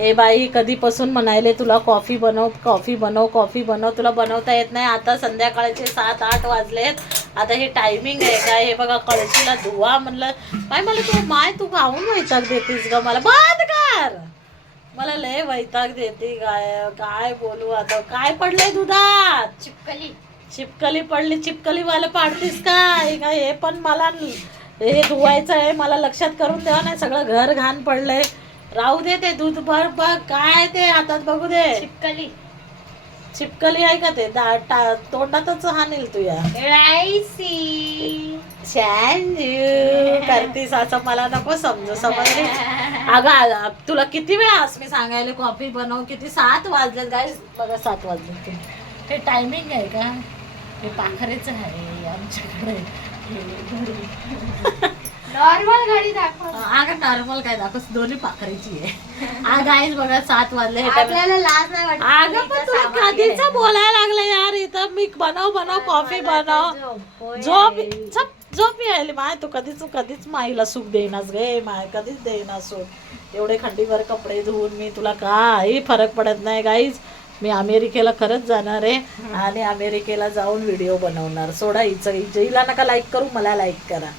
ए बाई कधीपासून म्हणायले तुला कॉफी बनव कॉफी बनव कॉफी बनव, तुला बनवता येत नाही. आता संध्याकाळचे 7-8 वाजलेत. आता हे टायमिंग आहे काय? हे बघा कळशीला धुवा म्हणलं. माय मला तू गाऊन वैताग देतीस ग. मला बंद कर. मला लय वैताग देते काय काय बोलू आता. काय पडलंय दुधात? चिपकली पडली. चिपकली वाला पाडतीस काय? हे पण मला हे धुवायचं आहे. मला लक्षात करून द्यावा नाही. सगळं घर घाण पडलंय. राहू दे ते दूध बघ बघ काय ते हातात बघू दे. चिपकली आहे का ते? तोंडातच हानील तुया. करतीस असं मला नको समजू. समजली? अगं तुला किती वेळा मी सांगायला कॉफी बनव. किती 7 वाजले गाईस. बघा 7 वाजले. हे टायमिंग आहे का? हे पाखरेचं आहे आमच्याकडे. नॉर्मल गाडी दाखव. अगं नॉर्मल काय दाखव, दोन्ही पाखरीची आहे. गाईस बघा 7 वाजले. आपल्याला लाज नाही वाटत. अगं पण तुला कधीच बोलायला लागलं यार. इथं मी बनव कॉफी बनव. झोप यायली माय. तू कधीच माईला सुख देईनास गे. माय कधीच देईना सुख. एवढे खंडीभर कपडे धुवून मी तुला काही फरक पडत नाही गाईज. मी अमेरिकेला खरंच जाणार आहे आणि अमेरिकेला जाऊन व्हिडिओ बनवणार. सोडा हिला नका लाईक करू, मला लाईक करा.